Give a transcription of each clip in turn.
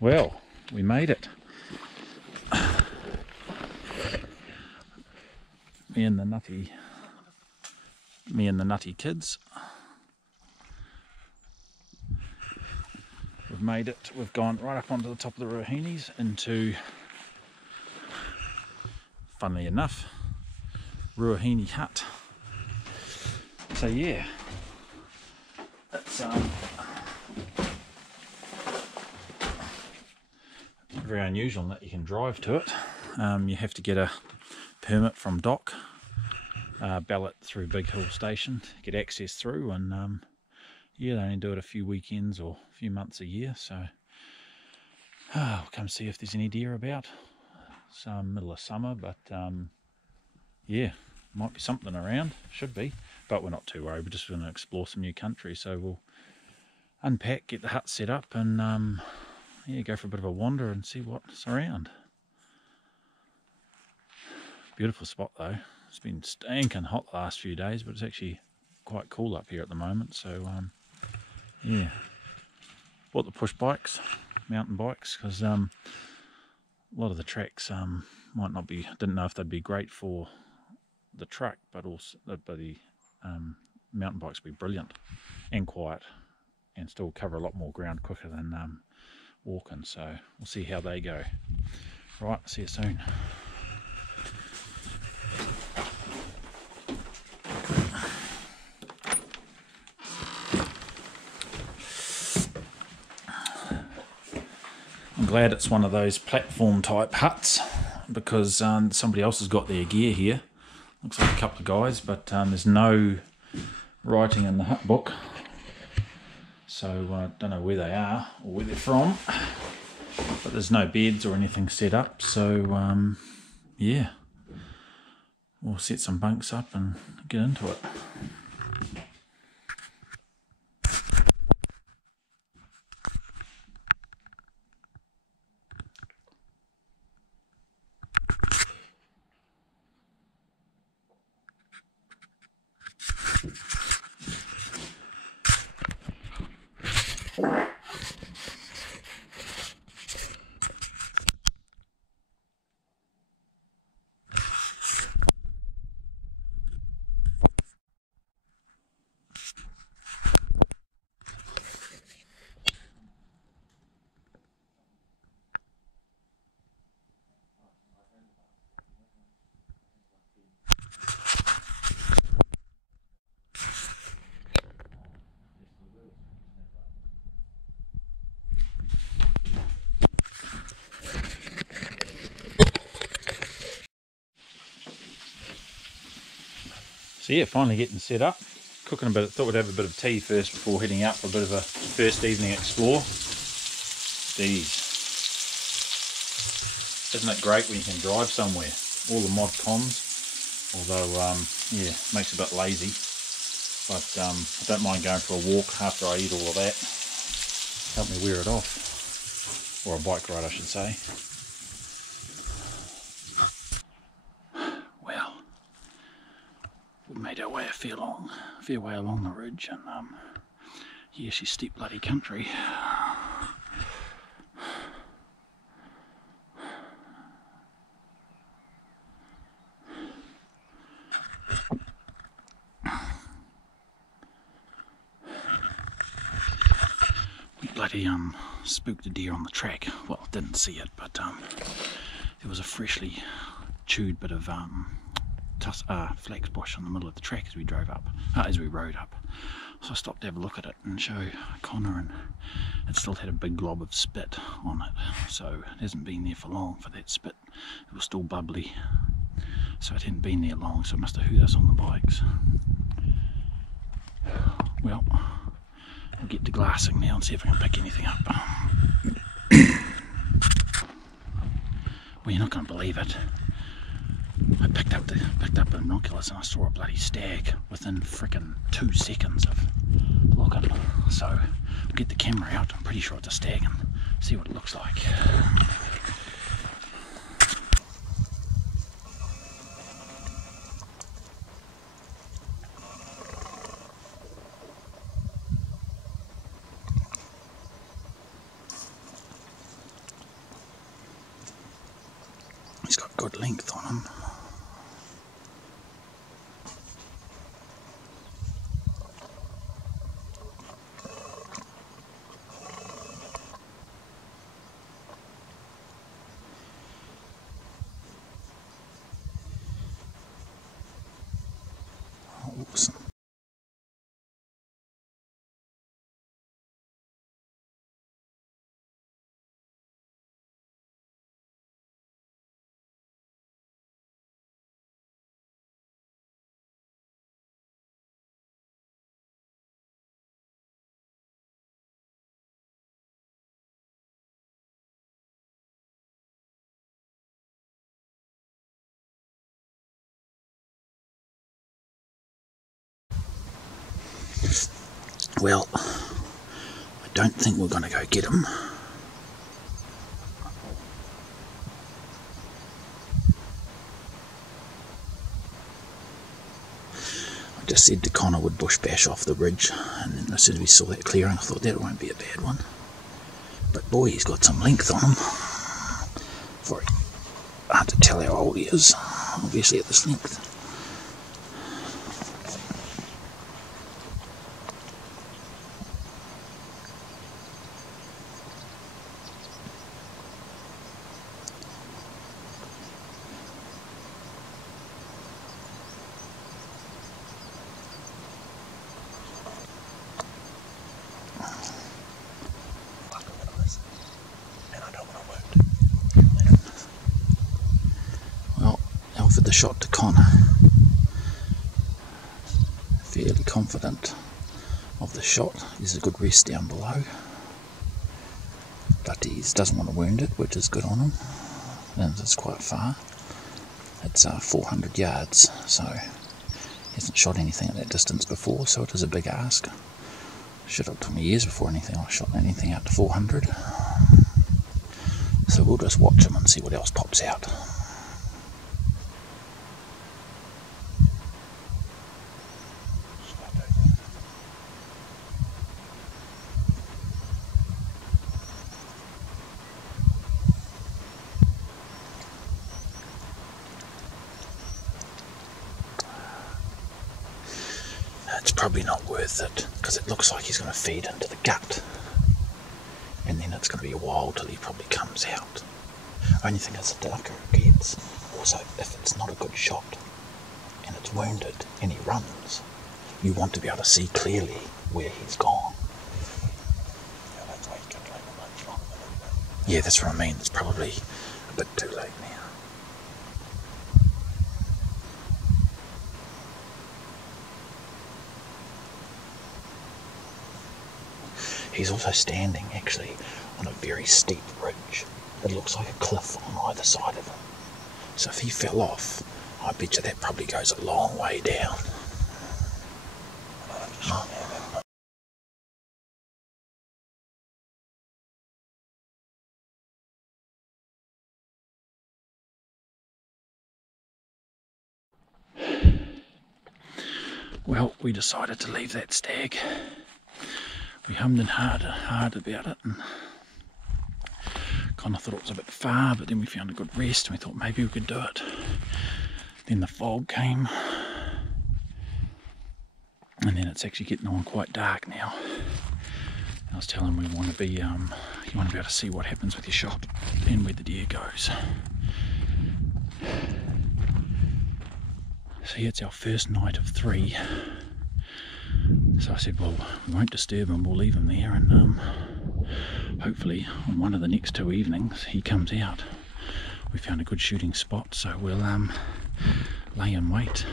Well, we made it. Me and the nutty kids. We've made it. We've gone right up onto the top of the Ruahines into, funnily enough, Ruahine Hut. So yeah, it's very unusual in that you can drive to it. You have to get a permit from DOC, ballot through Big Hill Station, get access through, and yeah, they only do it a few weekends or a few months a year. So we'll come see if there's any deer about. It's middle of summer, but yeah, might be something around, should be, but we're not too worried. We're just going to explore some new country, so we'll unpack, get the hut set up, and yeah, go for a bit of a wander and see what's around. Beautiful spot though. It's been stinking hot the last few days, but it's actually quite cool up here at the moment. So yeah, bought the push bikes, mountain bikes, because a lot of the tracks might not be, didn't know if they'd be great for the truck, but also the mountain bikes would be brilliant and quiet and still cover a lot more ground quicker than walking. So we'll see how they go. Right, see you soon. I'm glad it's one of those platform type huts, because somebody else has got their gear here. Looks like a couple of guys, but there's no writing in the hut book, so I don't know where they are or where they're from, but there's no beds or anything set up. So yeah, we'll set some bunks up and get into it. So yeah, finally getting set up, cooking a bit. Thought we'd have a bit of tea first before heading out for a bit of a first evening explore. These, isn't it great when you can drive somewhere? All the mod cons, although yeah, makes it a bit lazy. But I don't mind going for a walk after I eat all of that. Help me wear it off, or a bike ride, I should say. We made our way a fair way along the ridge, and yeah, she's steep bloody country. We bloody spooked a deer on the track. Well, didn't see it, but there was a freshly chewed bit of flax bush in the middle of the track as we drove up, as we rode up. So I stopped to have a look at it and show Connor, and it still had a big glob of spit on it. So it hasn't been there for long for that spit. It was still bubbly, so it hadn't been there long, so it must have hurt us on the bikes. Well, I'll get to glassing now and see if I can pick anything up. Well, you're not going to believe it. I picked up the binoculars and I saw a bloody stag within frickin' 2 seconds of looking. So I'll get the camera out. I'm pretty sure it's a stag and see what it looks like. He's got good length on him. Awesome. Well, I don't think we're going to go get him. I just said to Connor would bush bash off the ridge, and then as soon as we saw that clearing I thought that won't be a bad one. But boy, he's got some length on him. Very hard to tell how old he is, obviously at this length. The shot to Connor, fairly confident of the shot. There's a good rest down below, but he doesn't want to wound it, which is good on him, and it's quite far. It's 400 yards, so he hasn't shot anything at that distance before, so it is a big ask. Should have took me years before I shot anything out to 400, so we'll just watch him and see what else pops out. It's probably not worth it, because it looks like he's going to feed into the gut, and then it's going to be a while till he probably comes out. Only thing is, the darker it gets, also if it's not a good shot and it's wounded and he runs, you want to be able to see clearly where he's gone. Yeah, that's why you can play the much longer than that. Yeah, that's what I mean. It's probably a bit too late now. He's also standing actually on a very steep ridge. It looks like a cliff on either side of him. So if he fell off, I bet you that probably goes a long way down. Well, we decided to leave that stag. We hummed and hard about it, and kind of thought it was a bit far, but then we found a good rest and we thought maybe we could do it. Then the fog came, and then it's actually getting on quite dark now. I was telling him you want to be able to see what happens with your shot and where the deer goes. So yeah, it's our first night of 3. So I said, well, we won't disturb him, we'll leave him there, and hopefully on one of the next 2 evenings he comes out. We found a good shooting spot, so we'll lay in wait.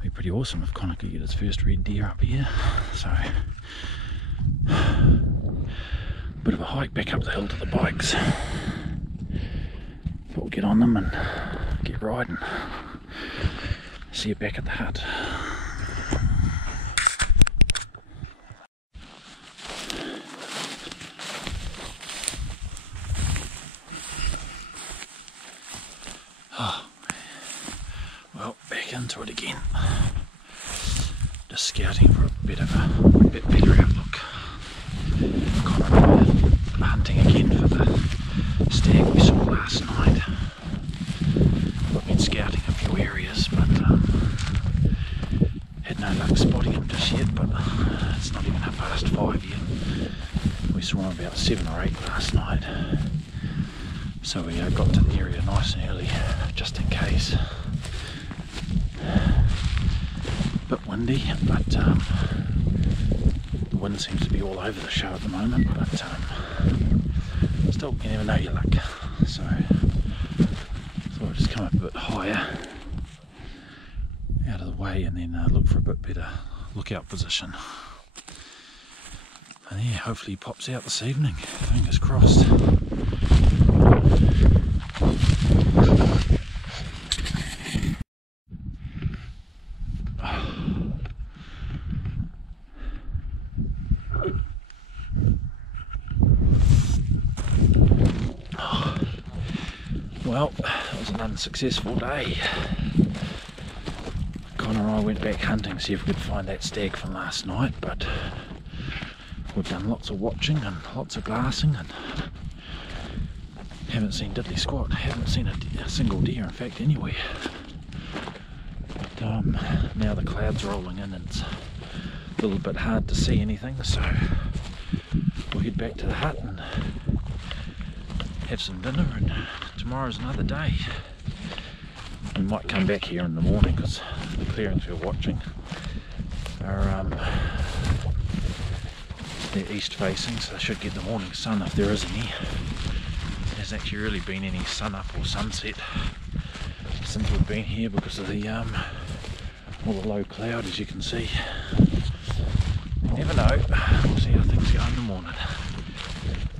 It'd be pretty awesome if Connor could get his first red deer up here. So, bit of a hike back up the hill to the bikes. But we'll get on them and get riding. See you back at the hut. Well, back into it again. Just scouting for a bit better outlook. Connor and I are hunting again for the stag we saw last night. just yet, but it's not even 5:30 yet. We saw them about 7 or 8 last night, so we got to the area nice and early just in case. A bit windy, but the wind seems to be all over the show at the moment, but still, you never know your luck. So thought I'd just come up a bit higher out of the way and then look for a bit better lookout position. And yeah, hopefully he pops out this evening, fingers crossed. Well, it was an unsuccessful day. Connor and I went back hunting to see if we could find that stag from last night, but we've done lots of watching and lots of glassing and haven't seen diddly squat, haven't seen a single deer in fact anywhere. But now the clouds rolling in and it's a little bit hard to see anything, so we'll head back to the hut and have some dinner, and tomorrow's another day. We might come back here in the morning because the clearings we're watching are they're east facing, so they should get the morning sun if there is any. There hasn't actually really been any sun up or sunset since we've been here because of the all the low cloud, as you can see. You never know, we'll see how things go in the morning.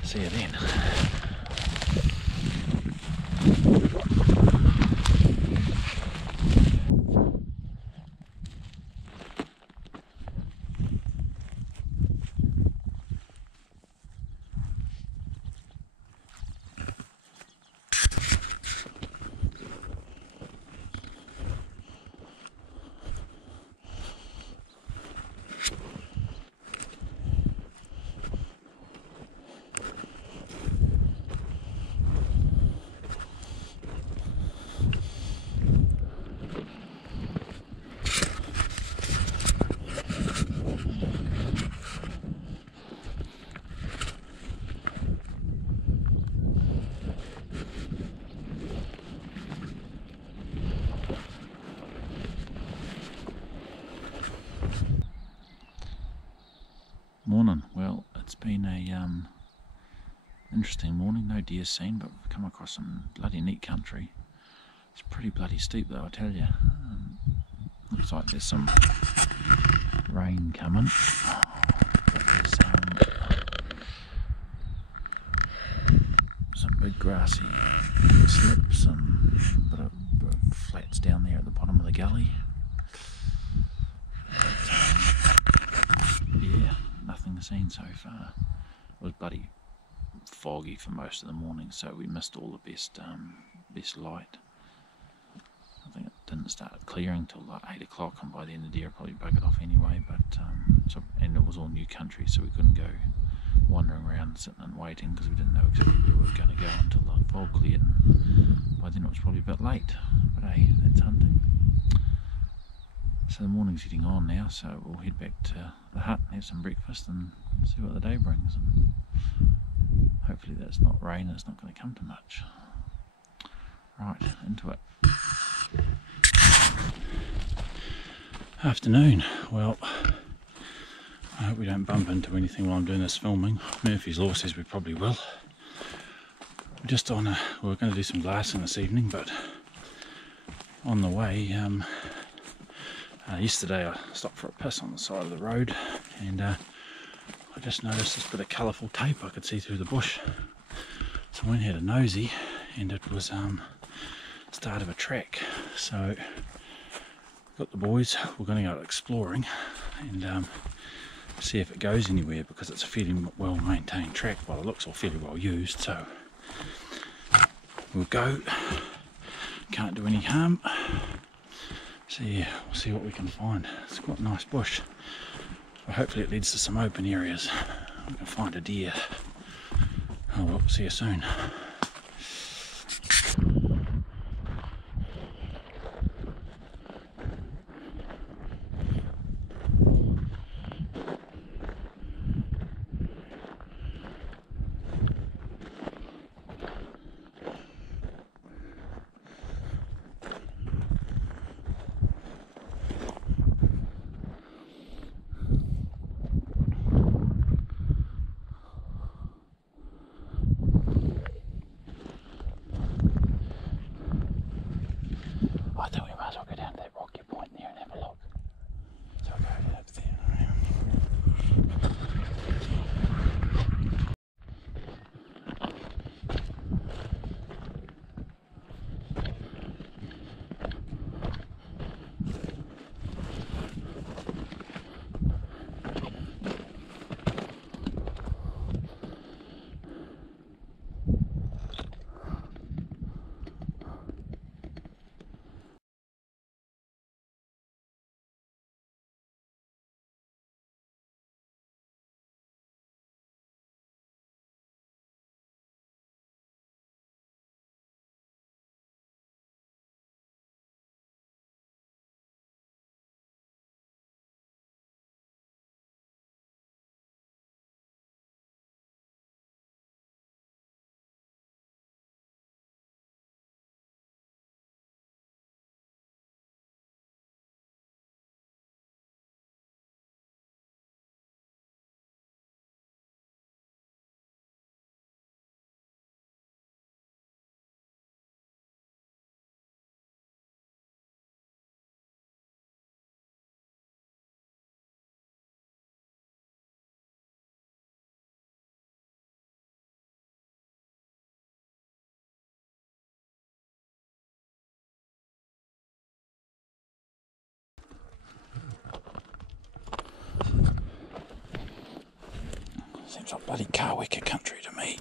See you then. Morning. Well, it's been a interesting morning. No deer seen, but we've come across some bloody neat country. It's pretty bloody steep though, I tell you. Looks like there's some rain coming. But there's some big grassy slips and a bit of flats down there at the bottom of the gully. But, yeah. Nothing seen so far. It was bloody foggy for most of the morning, so we missed all the best light. I think it didn't start clearing till like 8 o'clock, and by then the deer probably buggered off anyway. But and it was all new country, so we couldn't go wandering around sitting and waiting because we didn't know exactly where we were going to go until the fog cleared. And by then it was probably a bit late, but hey, that's hunting. So the morning's getting on now, so we'll head back to the hut and have some breakfast and see what the day brings. And hopefully that's not rain and it's not going to come to much. Right, into it. Afternoon. Well, I hope we don't bump into anything while I'm doing this filming. Murphy's Law says we probably will. We're just on we're going to do some glassing this evening, but on the way, yesterday I stopped for a piss on the side of the road, and I just noticed this bit of colourful tape I could see through the bush. So I went and had a nosy, and it was start of a track. So got the boys, we're going to go exploring and see if it goes anywhere, because it's a fairly well maintained track by the looks, or fairly well used. So we'll go, can't do any harm. So yeah, we'll see what we can find. It's quite a nice bush. But hopefully it leads to some open areas. We can find a deer. Oh well, see you soon. It's like bloody Kaweka country to me.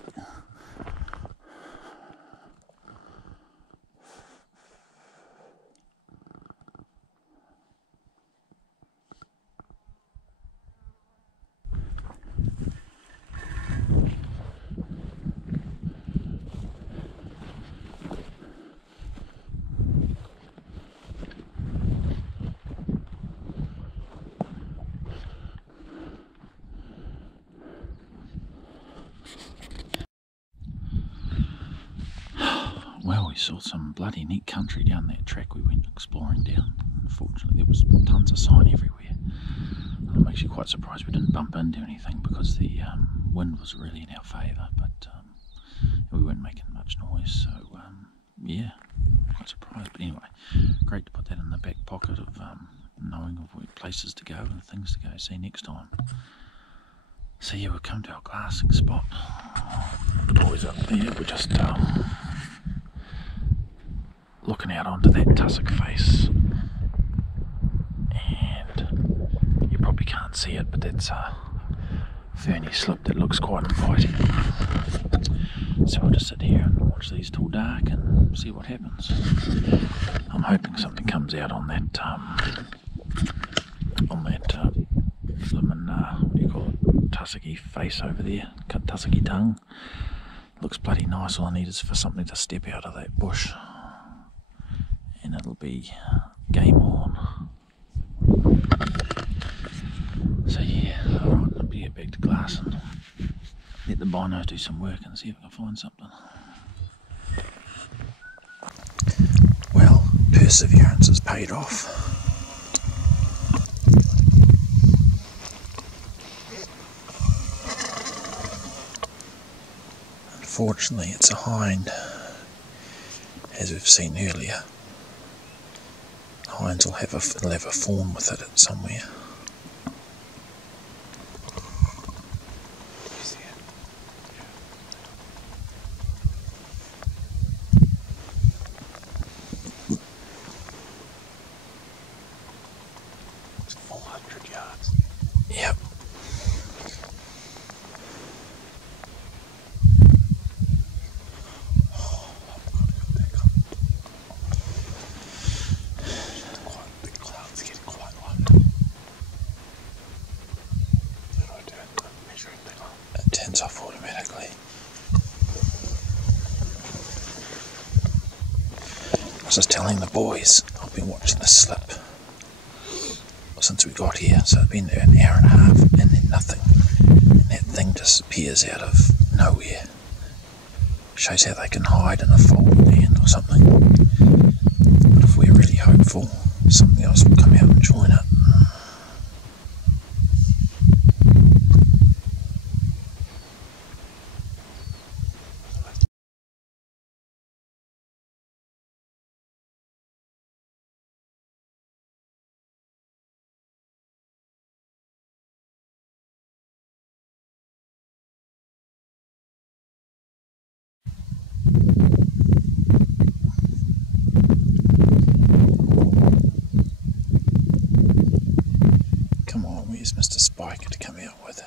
Well, we saw some bloody neat country down that track we went exploring down. Unfortunately, there was tons of sign everywhere. I'm actually quite surprised we didn't bump into anything because the wind was really in our favour, but we weren't making much noise, so yeah, quite surprised. But anyway, great to put that in the back pocket of knowing of where places to go and things to go see next time. So yeah, we've come to our glassing spot. The boys up there, we're just looking out onto that tussock face, and you probably can't see it, but that's a ferny slip that looks quite inviting. So we'll just sit here and watch these till dark and see what happens. I'm hoping something comes out on that what do you call it, tussocky face over there, tussocky tongue. Looks bloody nice. All I need is for something to step out of that bush, and it'll be game on. So yeah, alright, I'll get back to glass and let the binos do some work and see if I can find something. Well, perseverance has paid off. Unfortunately, it's a hind, as we've seen earlier. Hinds will have a fawn with it somewhere. It's 400 yards. Yep. Turns off automatically. I was just telling the boys, I've been watching the slip since we got here, so it's been an hour and a half and then nothing. And that thing disappears out of nowhere. Shows how they can hide in a fold land or something. But if we're really hopeful, something else will come out and join it. Come on, where's Mr. Spiker to come out with?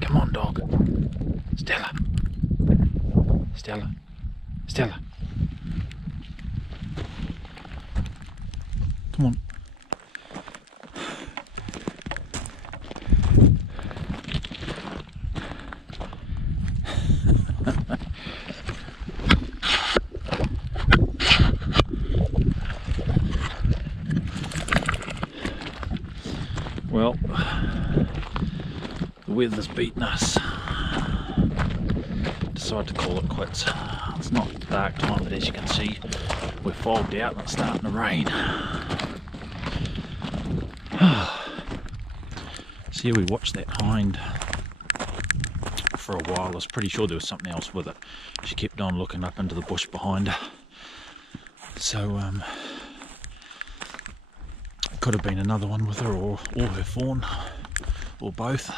Come on, dog. Stella. Stella. Stella. Come on. Well, the weather's beaten us. Decided to call it quits. It's not dark time, but as you can see, we're fogged out and it's starting to rain. So yeah, we watched that hind for a while. I was pretty sure there was something else with it. She kept on looking up into the bush behind her. So it could have been another one with her, or her fawn, or both.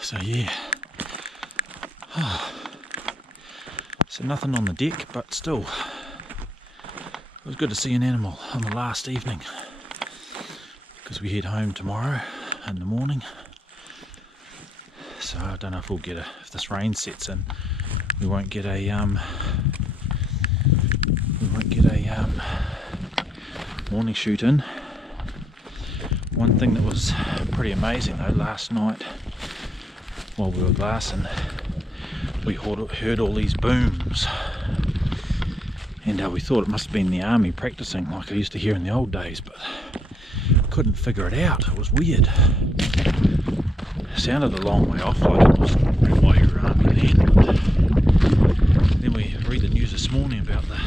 So yeah. So nothing on the deck, but still, it was good to see an animal on the last evening, because we head home tomorrow in the morning. So I don't know if we'll get if this rain sets in, we won't get a morning shoot in. One thing that was pretty amazing though, last night while we were glassing, we heard all these booms, and we thought it must have been the army practicing like I used to hear in the old days, but couldn't figure it out. It was weird. It sounded a long way off, like it was Ruahine Army then. But then we read the news this morning about the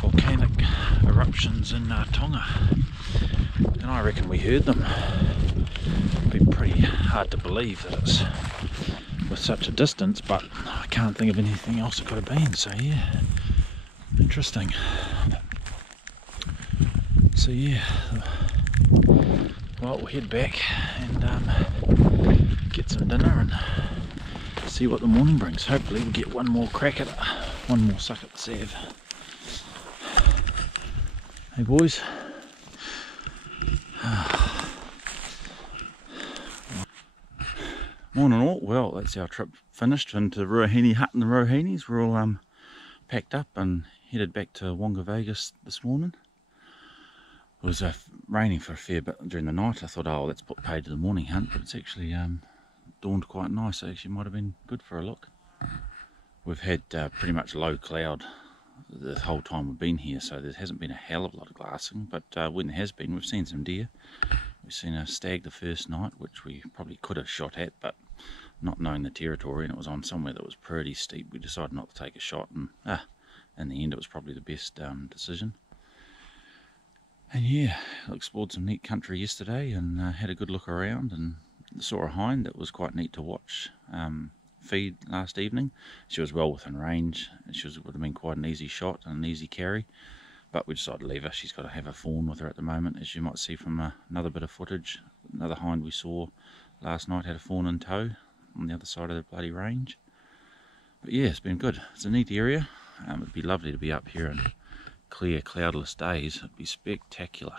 volcanic eruptions in Tonga, and I reckon we heard them. It'd be pretty hard to believe that it's with such a distance, but I can't think of anything else it could have been. So yeah, interesting. So yeah, well, we'll head back and get some dinner and see what the morning brings. Hopefully we'll get one more crack at it, one more suck at the salve. Hey boys. Morning all. Well, that's our trip finished into Ruahine Hut and the Ruahines. We're all packed up and headed back to Wonga Vegas this morning. It was raining for a fair bit during the night. I thought, oh, let's put paid to the morning hunt, but it's actually dawned quite nice. It actually might have been good for a look. We've had pretty much low cloud the whole time we've been here, so there hasn't been a hell of a lot of glassing, but when there has been, we've seen some deer. We've seen a stag the first night, which we probably could have shot at, but not knowing the territory, and it was on somewhere that was pretty steep, we decided not to take a shot, and in the end it was probably the best decision. And yeah, I explored some neat country yesterday and had a good look around, and saw a hind that was quite neat to watch feed last evening. She was well within range, and would have been quite an easy shot and an easy carry, but we decided to leave her. She's got to have a fawn with her at the moment, as you might see from another bit of footage. Another hind we saw last night had a fawn in tow on the other side of the bloody range. But yeah, it's been good. It's a neat area. It'd be lovely to be up here in clear, cloudless days. It'd be spectacular.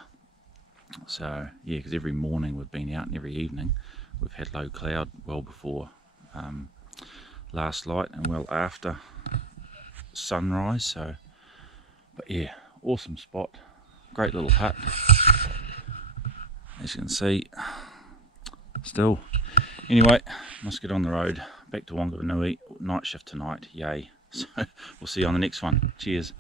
So yeah, because every morning we've been out and every evening we've had low cloud well before last light and well after sunrise. So, but yeah, awesome spot, great little hut, as you can see. Still, anyway, must get on the road back to Wanganui. Night shift tonight, yay. So we'll see you on the next one. Cheers.